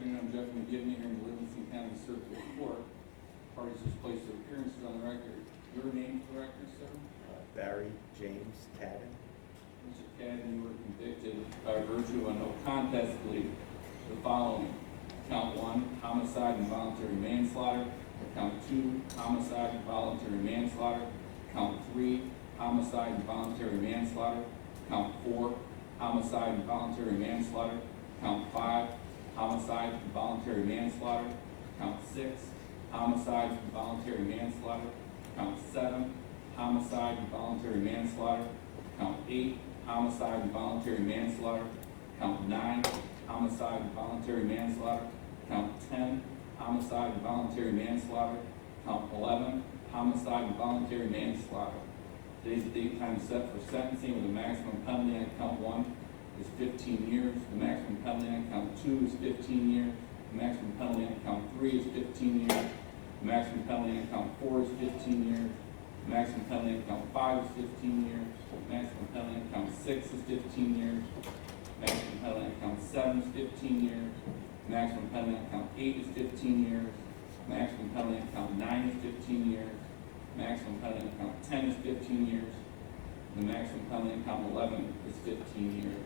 afternoon. I'm Jeff McGivney here in the Livingston County Circuit Court. Parties just placed their appearances on the record. Your name for the record, sir? Barry James Cadden. Mr. Cadden, you were convicted by virtue of a no contest plea the following: count 1, homicide and voluntary manslaughter; count 2, homicide and voluntary manslaughter; count 3, homicide and voluntary manslaughter; count 4, homicide and voluntary manslaughter; count 5, homicide and voluntary manslaughter; count 6, homicide and voluntary manslaughter; count 7, homicide and voluntary manslaughter; count 8, homicide and voluntary manslaughter; count 9, homicide and voluntary manslaughter; count 10, homicide and voluntary manslaughter; count 11, homicide and voluntary manslaughter. Today's date time set for sentencing with a maximum penalty on count 1 is 15 years. The maximum penalty on count 2 is 15 years. The maximum penalty on count 3 is 15 years. The maximum penalty on count 4 is 15 years. The maximum penalty on count 5 is 15 years. The maximum penalty on count 6 is 15 years. The maximum penalty on count 7 is 15 years. The maximum penalty on count 8 is 15 years. The maximum penalty on count 9 is 15 years. The maximum penalty on count 10 is 15 years. The maximum penalty on count 11 is 15 years.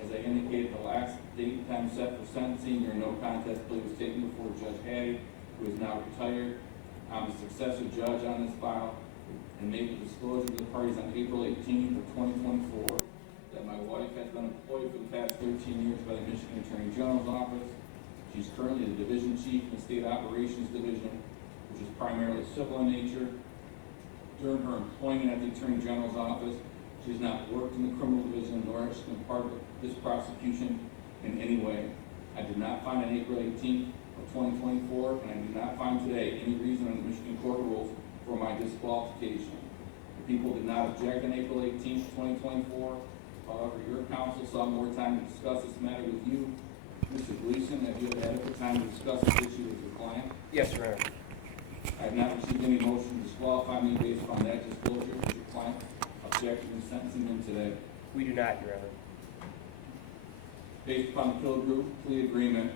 As I indicated, the last date and time set for sentencing, your no contest plea was taken before Judge Cadden, who is now retired. I'm the successor judge on this file and made the disclosure to the parties on April 18th of 2024 that my wife has been employed for the past 13 years by the Michigan Attorney General's office. She's currently the division chief in the State Operations Division, which is primarily civil in nature. During her employment at the Attorney General's office, she has not worked in the criminal division, nor has she been part of this prosecution in any way. I did not find on April 18th of 2024, and I do not find today any reason in the Michigan court rules for my disqualification. The people did not object on April 18th, 2024. However, your counsel saw more time to discuss this matter with you. Mr. Gleason, have you had adequate time to discuss this issue with your client? Yes, Your Honor. I have not received any motion to disqualify me based upon that disclosure. Does your client object to sentencing him today? We do not, Your Honor. Based upon the Kill Group plea agreement,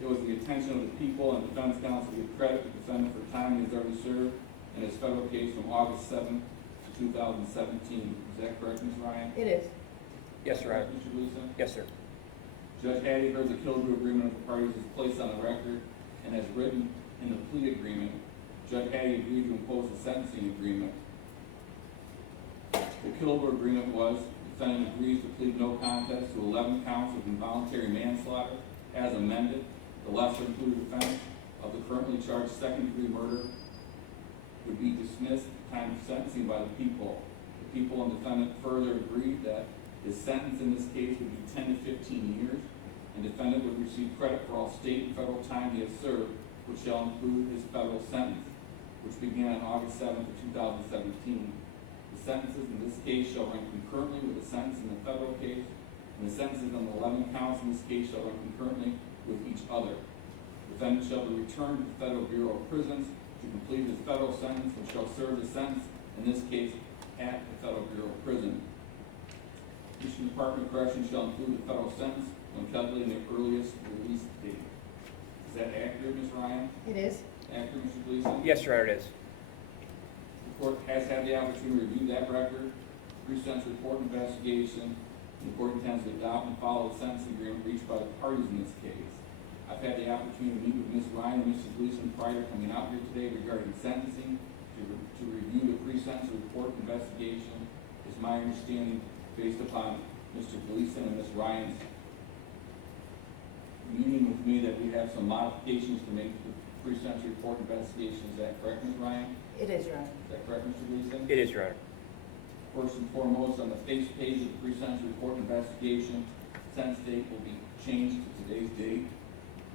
it was the intention of the people and defense counsel to give credit to the defendant for time he has already served in his federal case from August 7th to 2017. Is that correct, Ms. Ryan? It is. Yes, Your Honor. Mr. Gleason? Yes, sir. Judge Hattie heard the Kill Group agreement of the parties is placed on the record and as written in the plea agreement. Judge Hattie agreed to impose a sentencing agreement. The Kill Group agreement was: defendant agrees to plead no contest to 11 counts of involuntary manslaughter as amended. The lesser included offense of the currently charged second-degree murder would be dismissed at the time of sentencing by the people. The people and defendant further agreed that his sentence in this case would be 10 to 15 years, and defendant would receive credit for all state and federal time he has served, which shall include his federal sentence, which began on August 7th of 2017. The sentences in this case shall run concurrently with the sentence in the federal case, and the sentences on the 11 counts in this case shall run concurrently with each other. The defendant shall be returned to the Federal Bureau of Prisons to complete his federal sentence, and shall serve the sentence in this case at the Federal Bureau of Prisons. Michigan Department of Corrections shall include the federal sentence when calculating the earliest release date. Is that accurate, Ms. Ryan? It is. Accurate, Mr. Gleason? Yes, Your Honor, it is. The court has had the opportunity to review that record, pre-sentence report investigation, and the court intends to adopt and follow the sentencing agreement reached by the parties in this case. I've had the opportunity to meet with Ms. Ryan and Mr. Gleason prior to coming out here today regarding sentencing to review the pre-sentence report investigation. It's my understanding, based upon Mr. Gleason and Ms. Ryan's meeting with me, that we have some modifications to make to the pre-sentence report investigation. Is that correct, Ms. Ryan? It is, Your Honor. Is that correct, Mr. Gleason? It is, Your Honor. First and foremost, on the face page of the pre-sentence report investigation, sentence date will be changed to today's date,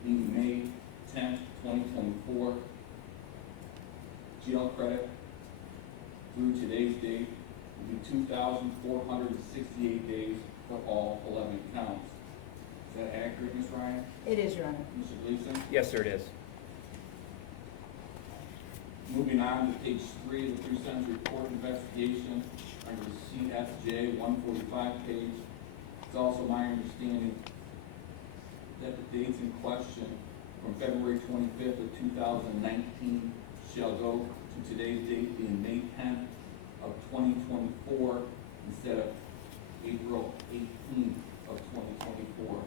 being May 10th, 2024. Jail credit through today's date will be 2,468 days for all 11 counts. Is that accurate, Ms. Ryan? It is, Your Honor. Mr. Gleason? Yes, sir, it is. Moving on to page 3 of the pre-sentence report investigation, under the CFJ 145 page, it's also my understanding that the dates in question from February 25th of 2019 shall go to today's date being May 10th of 2024 instead of April 18th of 2024.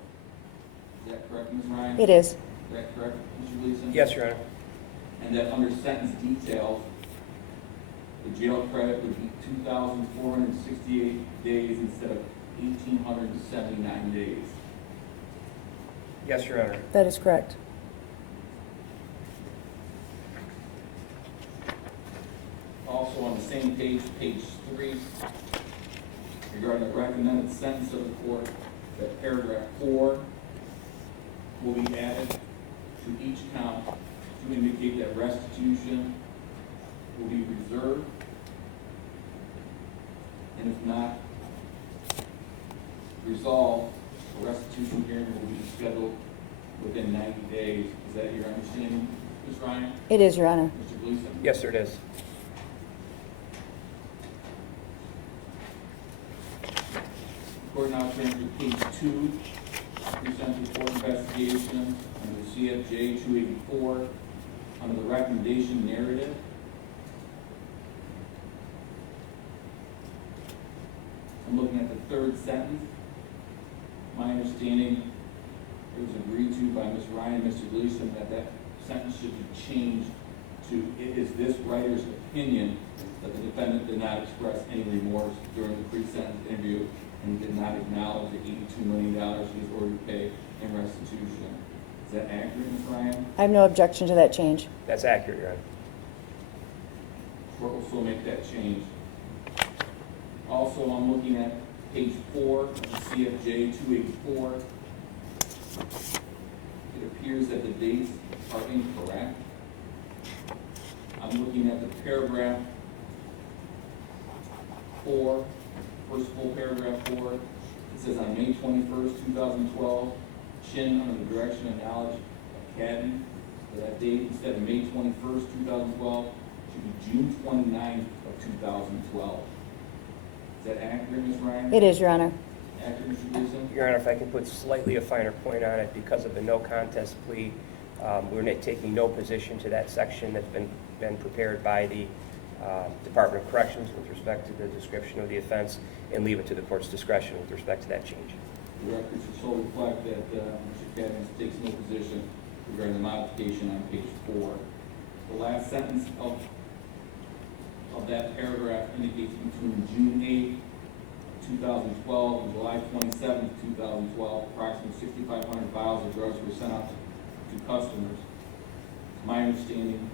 Is that correct, Ms. Ryan? It is. Is that correct, Mr. Gleason? Yes, Your Honor. And that under sentence details, the jail credit would be 2,468 days instead of 1,879 days. Yes, Your Honor. That is correct. Also on the same page, page 3, regarding the recommended sentence of the court, that paragraph 4 will be added to each count to indicate that restitution will be reserved, and if not resolved, a restitution hearing will be scheduled within 90 days. Is that your understanding, Ms. Ryan? It is, Your Honor. Mr. Gleason? Yes, sir, it is. Court now turns to page 2, pre-sentence report investigation under the CFJ 284, under the recommendation narrative. I'm looking at the third sentence. My understanding, it was agreed to by Ms. Ryan and Mr. Gleason that that sentence should be changed to, it is this writer's opinion that the defendant did not express any remorse during the pre-sentence interview and did not acknowledge the $82 million he has already paid in restitution. Is that accurate, Ms. Ryan? I have no objection to that change. That's accurate, Your Honor. Court will still make that change. Also, I'm looking at page 4 of the CFJ 284. It appears that the dates are incorrect. I'm looking at the paragraph 4, first full paragraph 4. It says on May 21st, 2012, Chin, under the direction and knowledge of Cadden, for that date, instead of May 21st, 2012, should be June 29th of 2012. Is that accurate, Ms. Ryan? It is, Your Honor. Accurate, Mr. Gleason? Your Honor, if I can put slightly a finer point on it, because of the no contest plea, we're taking no position to that section that's been prepared by the Department of Corrections with respect to the description of the offense, and leave it to the court's discretion with respect to that change. The record should so reflect that Mr. Cadden takes no position regarding the modification on page 4. The last sentence of that paragraph indicates between June 8th, 2012 and July 27th, 2012, approximately 6,500 vials of drugs were sent out to customers. It's my understanding,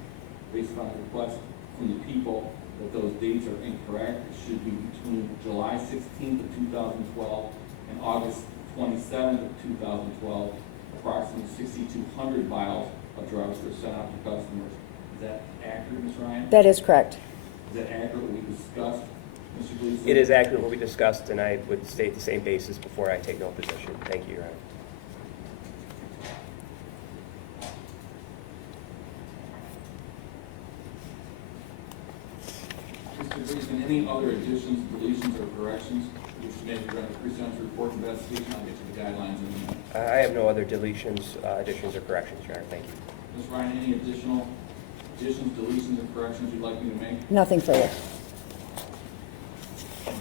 based on the request from the people, that those dates are incorrect. It should be between July 16th of 2012 and August 27th of 2012, approximately 6,200 vials of drugs were sent out to customers. Is that accurate, Ms. Ryan? That is correct. Is that accurate what we discussed, Mr. Gleason? It is accurate what we discussed, and I would state the same basis before I take no position. Thank you, Your Honor. Mr. Gleason, any other additions, deletions, or corrections which may be regarding the pre-sentence report investigation? I'll get to the guidelines in a minute. I have no other deletions, additions, or corrections, Your Honor. Thank you. Ms. Ryan, any additional additions, deletions, or corrections you'd like me to make? Nothing further.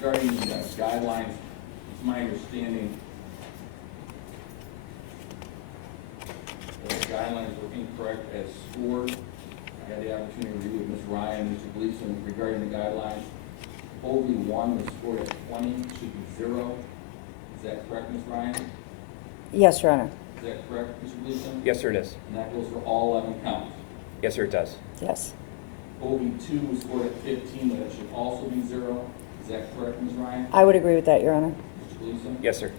Regarding the guidelines, it's my understanding that the guidelines were incorrect as scored. I had the opportunity to review with Ms. Ryan and Mr. Gleason regarding the guidelines. Only 1 was scored at 20, should be 0. Is that correct, Ms. Ryan? Yes, Your Honor. Is that correct, Mr. Gleason? Yes, sir, it is. And that goes for all 11 counts. Yes, sir, it does. Yes. OB2 was scored at 15, but it should also be 0. Is that correct, Ms. Ryan? I would agree with that, Your Honor. Mr. Gleason? Yes, sir.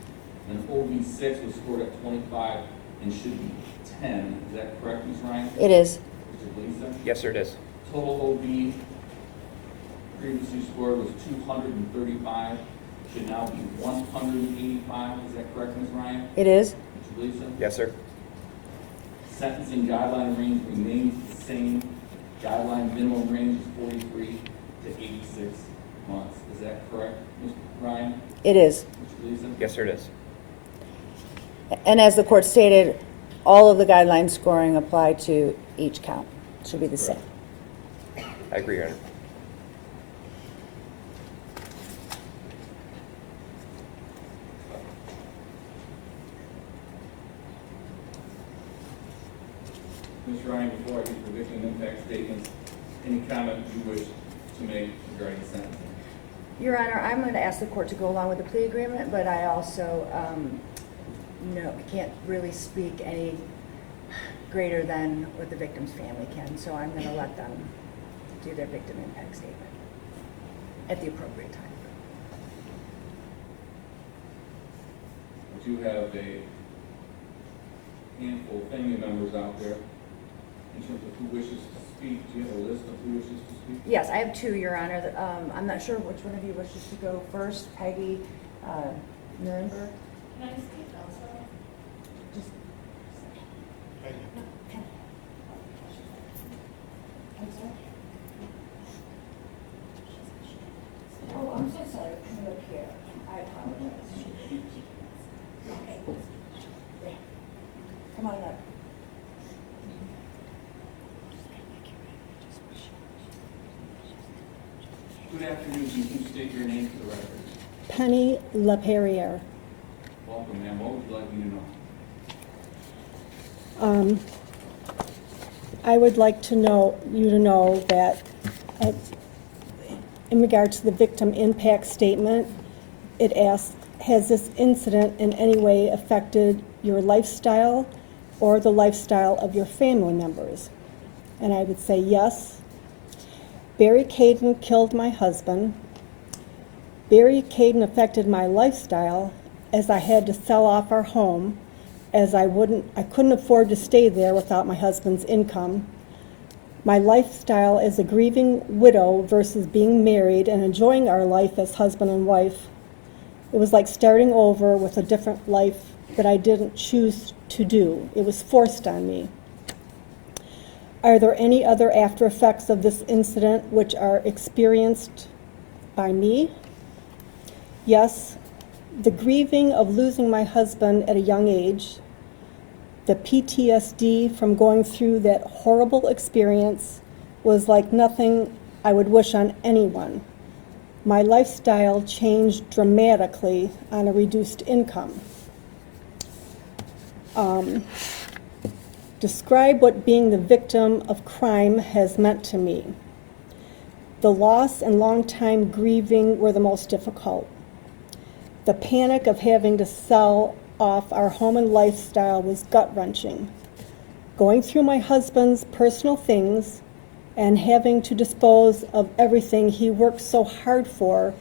And OB6 was scored at 25 and should be 10. Is that correct, Ms. Ryan? It is. Mr. Gleason? Yes, sir, it is. Total OB previously scored was 235, should now be 185. Is that correct, Ms. Ryan? It is. Mr. Gleason? Yes, sir. Sentencing guideline range remains the same. Guideline minimum range is 43 to 86 months. Is that correct, Ms. Ryan? It is. Mr. Gleason? Yes, sir, it is. And as the court stated, all of the guideline scoring apply to each count. Should be the same. I agree, Your Honor. Mr. Ryan, before I get to the victim impact statements, any comment you wish to make regarding sentencing? Your Honor, I'm going to ask the court to go along with the plea agreement, but I also can't really speak any greater than what the victim's family can, so I'm going to let them do their victim impact statement at the appropriate time. We do have a handful of family members out there. In terms of who wishes to speak, do you have a list of who wishes to speak? Yes, I have two, Your Honor. I'm not sure which one of you wishes to go first. Peggy Nuremberg. Can I speak also? Just- Oh, I'm so sorry. Come up here. I apologize. Okay. Yeah. Come on up. Good afternoon, can you state your name for the record? Penny LaPerriere. Welcome, ma'am, what would you like me to know? I would like to know that in regard to the victim impact statement, it asks, has this incident in any way affected your lifestyle or the lifestyle of your family members? And I would say yes. Barry Cadden killed my husband. Barry Cadden affected my lifestyle as I had to sell off our home, as I couldn't afford to stay there without my husband's income. My lifestyle as a grieving widow versus being married and enjoying our life as husband and wife. It was like starting over with a different life that I didn't choose to do. It was forced on me. Are there any other after effects of this incident which are experienced by me? Yes, the grieving of losing my husband at a young age, the PTSD from going through that horrible experience was like nothing I would wish on anyone. My lifestyle changed dramatically on a reduced income. Describe what being the victim of crime has meant to me. The loss and long-time grieving were the most difficult. The panic of having to sell off our home and lifestyle was gut-wrenching. Going through my husband's personal things and having to dispose of everything he worked so hard for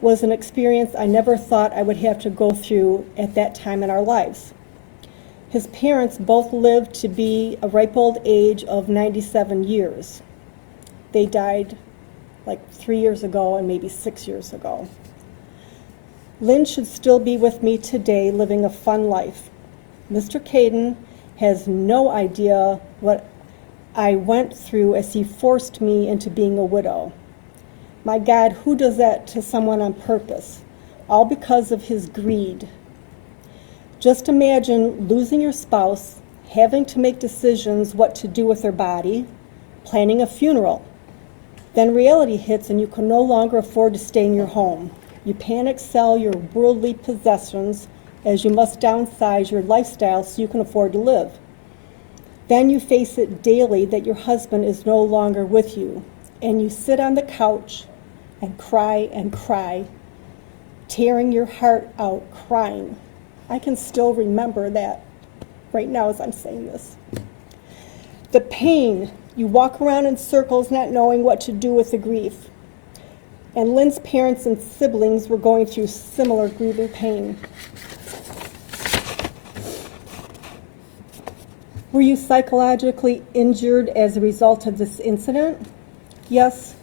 was an experience I never thought I would have to go through at that time in our lives. His parents both lived to be a ripe old age of 97 years. They died like 3 years ago and maybe 6 years ago. Lynn should still be with me today living a fun life. Mr. Cadden has no idea what I went through as he forced me into being a widow. My God, who does that to someone on purpose? All because of his greed. Just imagine losing your spouse, having to make decisions what to do with their body, planning a funeral. Then reality hits and you can no longer afford to stay in your home. You panic sell your worldly possessions as you must downsize your lifestyle so you can afford to live. Then you face it daily that your husband is no longer with you, and you sit on the couch and cry, tearing your heart out, crying. I can still remember that right now as I'm saying this. The pain, you walk around in circles not knowing what to do with the grief. And Lynn's parents and siblings were going through similar grieving pain. Were you psychologically injured as a result of this incident? Yes.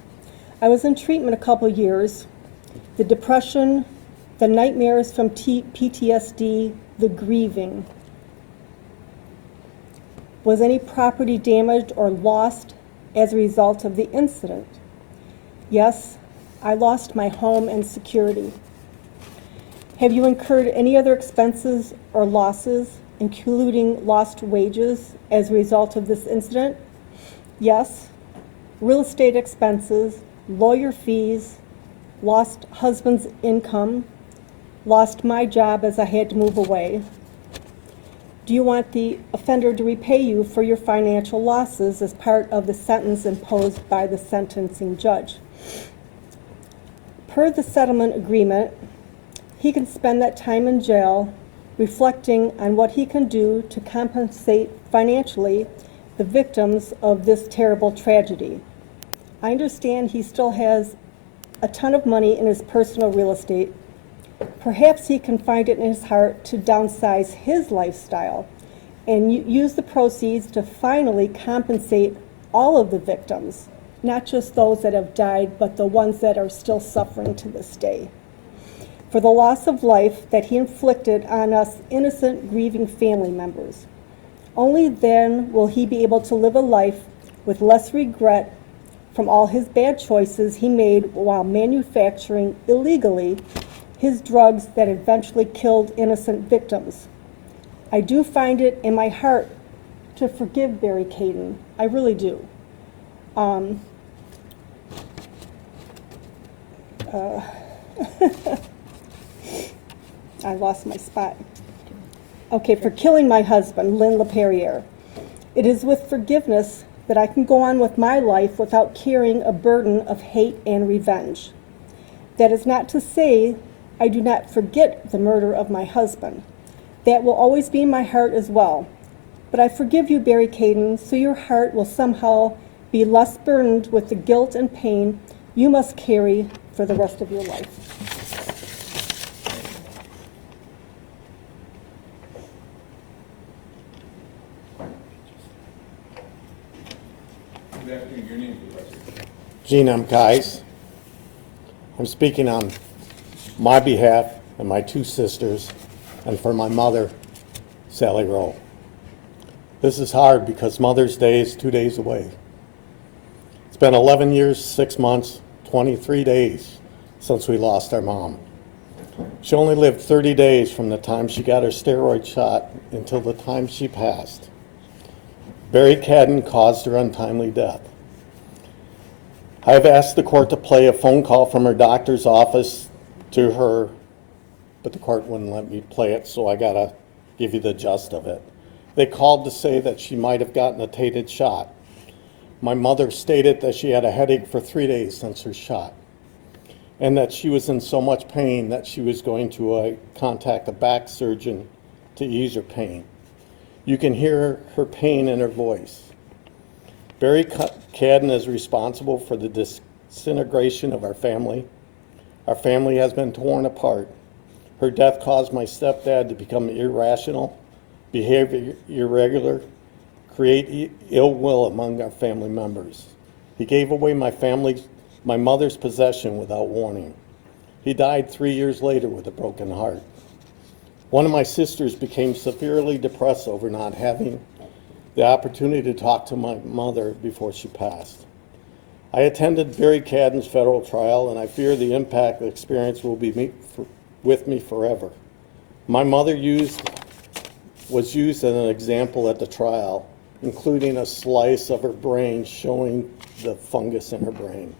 I was in treatment a couple years. The depression, the nightmares from PTSD, the grieving. Was any property damaged or lost as a result of the incident? Yes, I lost my home and security. Have you incurred any other expenses or losses, including lost wages, as a result of this incident? Yes. Real estate expenses, lawyer fees, lost husband's income, lost my job as I had to move away. Do you want the offender to repay you for your financial losses as part of the sentence imposed by the sentencing judge? Per the settlement agreement, he can spend that time in jail reflecting on what he can do to compensate financially the victims of this terrible tragedy. I understand he still has a ton of money in his personal real estate. Perhaps he can find it in his heart to downsize his lifestyle and use the proceeds to finally compensate all of the victims, not just those that have died, but the ones that are still suffering to this day, for the loss of life that he inflicted on us innocent, grieving family members. Only then will he be able to live a life with less regret from all his bad choices he made while manufacturing illegally his drugs that eventually killed innocent victims. I do find it in my heart to forgive Barry Cadden. I really do. I lost my spot. Okay, for killing my husband, Lynn LaPerriere. It is with forgiveness that I can go on with my life without carrying a burden of hate and revenge. That is not to say I do not forget the murder of my husband. That will always be in my heart as well. But I forgive you, Barry Cadden, so your heart will somehow be less burdened with the guilt and pain you must carry for the rest of your life. Good afternoon, your name, please. Gene M. Kais. I'm speaking on my behalf and my two sisters and for my mother, Sally Rowe. This is hard because Mother's Day is 2 days away. It's been 11 years, 6 months, 23 days since we lost our mom. She only lived 30 days from the time she got her steroid shot until the time she passed. Barry Cadden caused her untimely death. I have asked the court to play a phone call from her doctor's office to her, but the court wouldn't let me play it, so I gotta give you the gist of it. They called to say that she might have gotten a tainted shot. My mother stated that she had a headache for 3 days since her shot, and that she was in so much pain that she was going to contact a back surgeon to ease her pain. You can hear her pain in her voice. Barry Cadden is responsible for the disintegration of our family. Our family has been torn apart. Her death caused my stepdad to become irrational, behave irregular, create ill will among our family members. He gave away my mother's possession without warning. He died 3 years later with a broken heart. One of my sisters became severely depressed over not having the opportunity to talk to my mother before she passed. I attended Barry Cadden's federal trial, and I fear the impact the experience will be with me forever. My mother was used as an example at the trial, including a slice of her brain showing the fungus in her brain.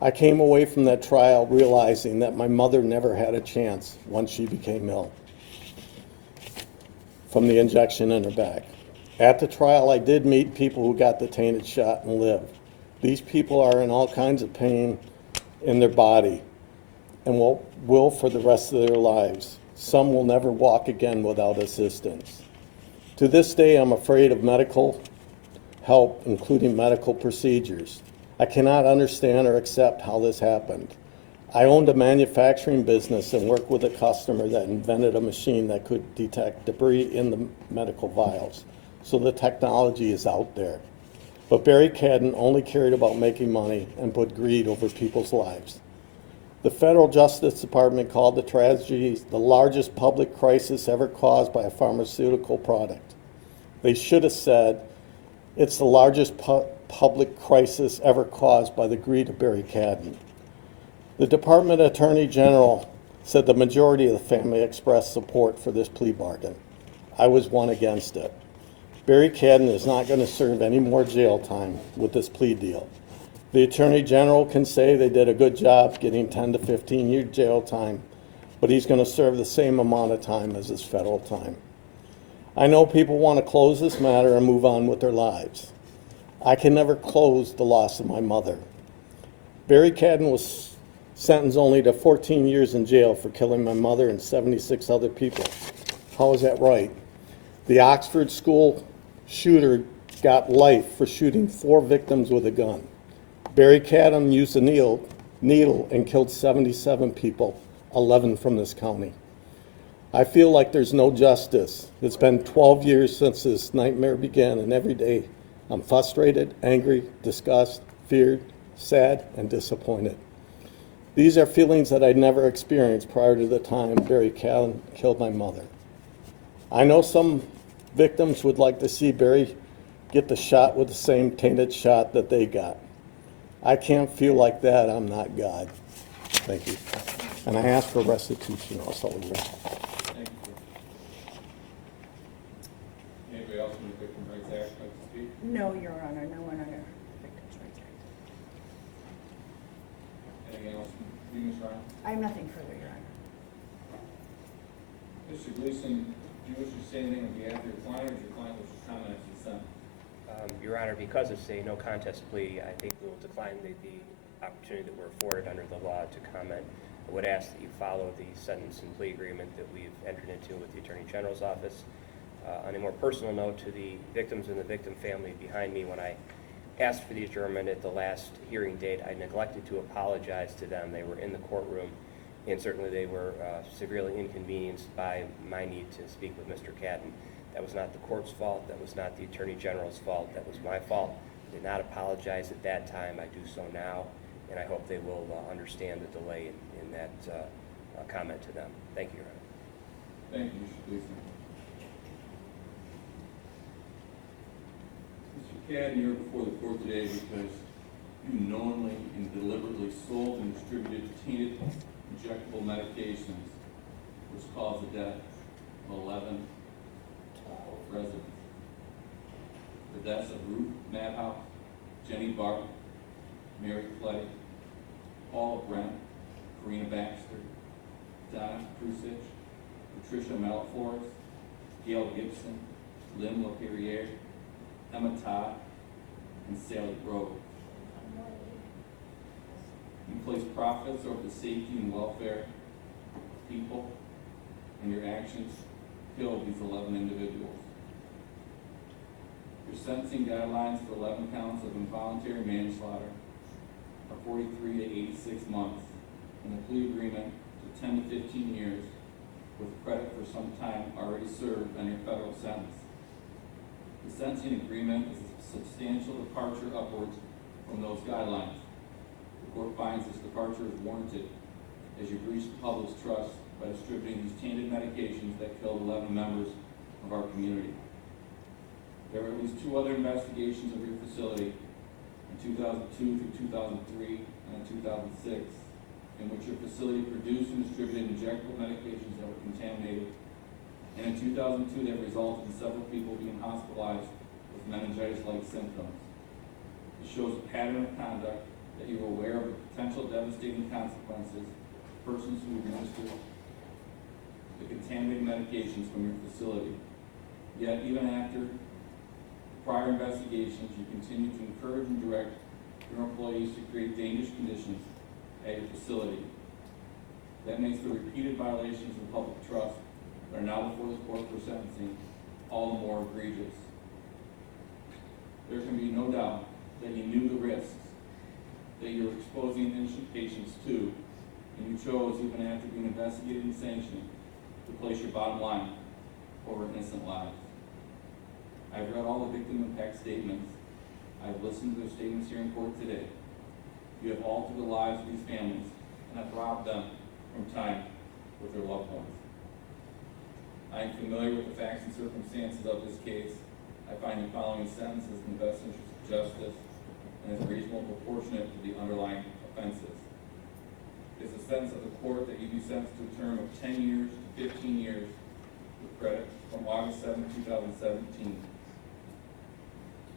I came away from that trial realizing that my mother never had a chance once she became ill from the injection in her back. At the trial, I did meet people who got the tainted shot and lived. These people are in all kinds of pain in their body and will for the rest of their lives. Some will never walk again without assistance. To this day, I'm afraid of medical help, including medical procedures. I cannot understand or accept how this happened. I owned a manufacturing business and worked with a customer that invented a machine that could detect debris in the medical vials. So the technology is out there. But Barry Cadden only cared about making money and put greed over people's lives. The Federal Justice Department called the tragedy the largest public crisis ever caused by a pharmaceutical product. They should have said, it's the largest public crisis ever caused by the greed of Barry Cadden. The Department Attorney General said the majority of the family expressed support for this plea bargain. I was one against it. Barry Cadden is not going to serve any more jail time with this plea deal. The Attorney General can say they did a good job getting 10 to 15-year jail time, but he's going to serve the same amount of time as his federal time. I know people want to close this matter and move on with their lives. I can never close the loss of my mother. Barry Cadden was sentenced only to 14 years in jail for killing my mother and 76 other people. How is that right? The Oxford school shooter got life for shooting 4 victims with a gun. Barry Cadden used a needle and killed 77 people, 11 from this county. I feel like there's no justice. It's been 12 years since this nightmare began, and every day I'm frustrated, angry, disgusted, feared, sad, and disappointed. These are feelings that I'd never experienced prior to the time Barry Cadden killed my mother. I know some victims would like to see Barry get the shot with the same tainted shot that they got. I can't feel like that. I'm not God. Thank you. And I ask for restitution also. Thank you. Anybody else from the Victim Rights Act like to speak? No, Your Honor, no one under Victims' Rights Act. Anything else from you, Ms. Ryan? I have nothing further, Your Honor. Mr. Gleason, do you wish to say anything on behalf of your client, or does your client wish to comment as consent? Your Honor, because it's a no contest plea, I think we will decline the opportunity that we're afforded under the law to comment. I would ask that you follow the sentence and plea agreement that we've entered into with the Attorney General's office. On a more personal note, to the victims and the victim family behind me, when I asked for the adjournment at the last hearing date, I neglected to apologize to them. They were in the courtroom, and certainly they were severely inconvenienced by my need to speak with Mr. Cadden. That was not the court's fault. That was not the Attorney General's fault. That was my fault. I did not apologize at that time. I do so now, and I hope they will understand the delay in that comment to them. Thank you, Your Honor. Thank you, Mr. Gleason. Mr. Cadden, you're before the court today because you knowingly and deliberately sold and distributed tainted injectable medications which caused the death of 11 residents. The deaths of Ruth Madhouse, Jenny Barton, Mary Clay, Paula Brent, Karina Baxter, Donna Krusich, Patricia Malaflores, Gail Gibson, Lynn LaPerriere, Emma Todd, and Sally Grove. You place profits over the safety and welfare of people, and your actions killed these 11 individuals. Your sentencing guidelines for 11 counts of involuntary manslaughter are 43 to 86 months, and the plea agreement to 10 to 15 years with credit for some time already served on your federal sentence. The sentencing agreement is a substantial departure upwards from those guidelines. The court finds this departure is warranted as you breach the public's trust by distributing these tainted medications that killed 11 members of our community. There were at least 2 other investigations of your facility in 2002 through 2003 and in 2006, in which your facility produced and distributed injectable medications that were contaminated. And in 2002, that resulted in several people being hospitalized with meningitis-like symptoms. It shows a pattern of conduct that you were aware of the potential devastating consequences to persons who administer the contaminated medications from your facility. Yet, even after prior investigations, you continue to encourage and direct your employees to create dangerous conditions at your facility. That makes the repeated violations of public trust that are now before this court for sentencing all the more egregious. There can be no doubt that you knew the risks that you were exposing innocent patients to, and you chose, even after being investigated and sanctioned, to place your bottom line over innocent lives. I've read all the victim impact statements. I've listened to their statements here in court today. You have altered the lives of these families and have robbed them from time with their loved ones. I am familiar with the facts and circumstances of this case. I find the following sentences in the best interest of justice and is reasonable and proportionate to the underlying offenses. It is a sense of the court that you be sentenced to a term of 10 years to 15 years with credit from August 7, 2017,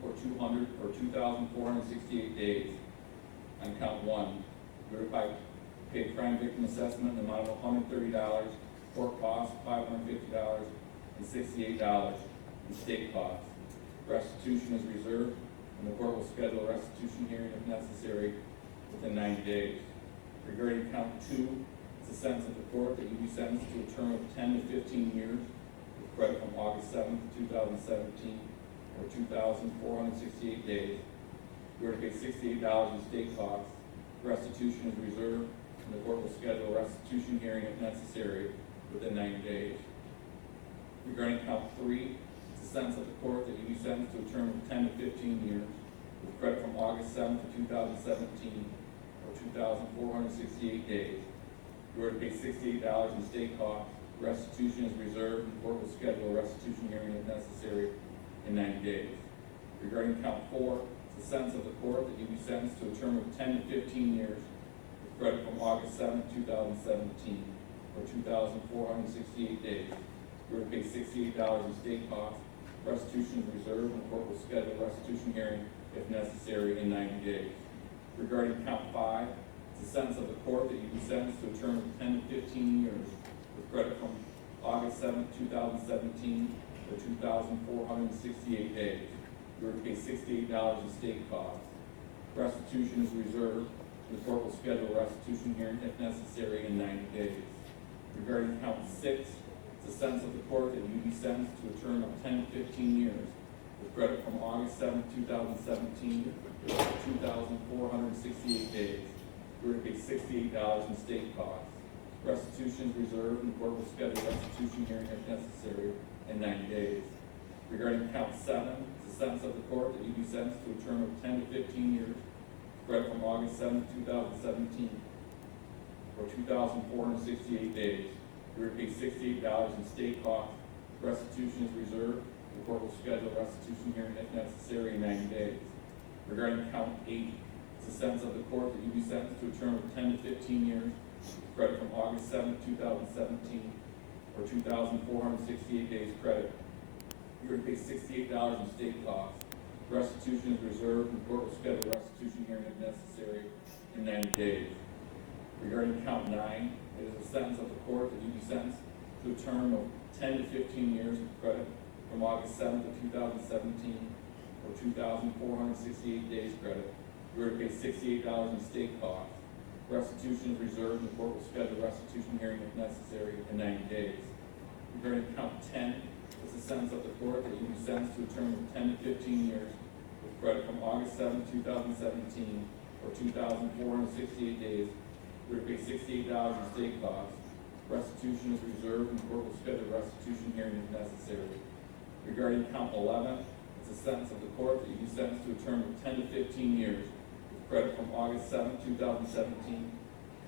or 2,468 days on count one, whereby pay crime victim assessment in the amount of $130, court costs $550, and $68 in state costs. Restitution is reserved, and the court will schedule a restitution hearing if necessary within 90 days. Regarding count two, it's the sentence of the court that you be sentenced to a term of 10 to 15 years with credit from August 7, 2017, or 2,468 days. You are to pay $68 in state costs. Restitution is reserved, and the court will schedule a restitution hearing if necessary within 90 days. Regarding count three, it's the sentence of the court that you be sentenced to a term of 10 to 15 years with credit from August 7, 2017, or 2,468 days. You are to pay $68 in state costs. Restitution is reserved, and the court will schedule a restitution hearing if necessary in 90 days. Regarding count four, it's the sentence of the court that you be sentenced to a term of 10 to 15 years with credit from August 7, 2017, or 2,468 days. You are to pay $68 in state costs. Restitution is reserved, and the court will schedule a restitution hearing if necessary in 90 days. Regarding count five, it's the sentence of the court that you be sentenced to a term of 10 to 15 years with credit from August 7, 2017, or 2,468 days. You are to pay $68 in state costs. Restitution is reserved. The court will schedule a restitution hearing if necessary in 90 days. Regarding count six, it's the sentence of the court that you be sentenced to a term of 10 to 15 years with credit from August 7, 2017, or 2,468 days. You are to pay $68 in state costs. Restitution is reserved, and the court will schedule a restitution hearing if necessary in 90 days. Regarding count seven, it's the sentence of the court that you be sentenced to a term of 10 to 15 years, spread from August 7, 2017, or 2,468 days. You are to pay $68 in state costs. Restitution is reserved. The court will schedule a restitution hearing if necessary in 90 days. Regarding count eight, it's the sentence of the court that you be sentenced to a term of 10 to 15 years, credit from August 7, 2017, or 2,468 days credit. You are to pay $68 in state costs. Restitution is reserved, and the court will schedule a restitution hearing if necessary in 90 days. Regarding count nine, it is a sentence of the court that you be sentenced to a term of 10 to 15 years of credit from August 7th of 2017, or 2,468 days credit. You are to pay $68 in state costs. Restitution is reserved, and the court will schedule a restitution hearing if necessary in 90 days. Regarding count 10, it's a sentence of the court that you be sentenced to a term of 10 to 15 years with credit from August 7, 2017, or 2,468 days. You are to pay $68 in state costs. Restitution is reserved, and the court will schedule a restitution hearing if necessary. Regarding count 11, it's a sentence of the court that you be sentenced to a term of 10 to 15 years with credit from August 7, 2017,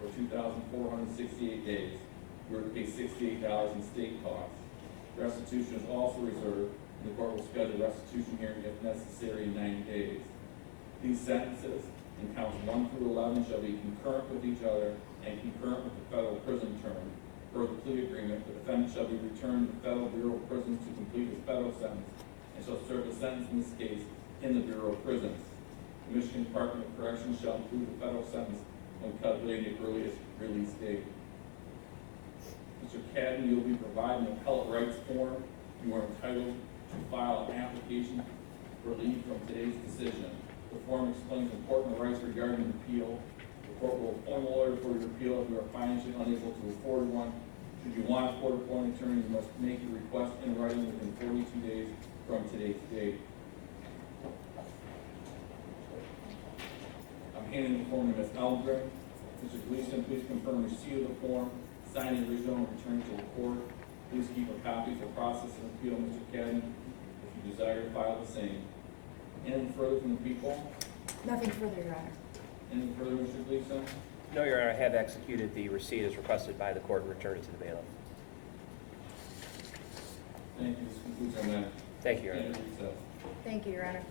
or 2,468 days. You are to pay $68 in state costs. Restitution is also reserved, and the court will schedule a restitution hearing if necessary in 90 days. These sentences in counts 1 through 11 shall be concurrent with each other and concurrent with the federal prison term. Per the plea agreement, the defendant shall be returned to the Federal Bureau of Prisons to complete his federal sentence and shall serve the sentence in this case in the Bureau of Prisons. The Michigan Department of Corrections shall include the federal sentence when calculating the earliest release date. Mr. Cadden, you'll be providing an appellate rights form. You are entitled to file an application for leave from today's decision. The form explains important rights regarding the appeal. The court will appoint a lawyer for your appeal if you are financially unable to afford one. Should you want a court-appointed attorney, you must make your request in writing within 42 days from today's date. I'm handing the form to Ms. Eldred. Mr. Gleason, please confirm receipt of the form, sign the original, and return it to the court. Please keep a copy for process of appeal, Mr. Cadden, if you desire to file the same. Anything further from the people? Nothing further, Your Honor. Anything further, Mr. Gleason? No, Your Honor, I have executed the receipt as requested by the court and returned it to the bailiff. Thank you. This concludes our matter. Thank you, Your Honor. Stand at recess. Thank you, Your Honor.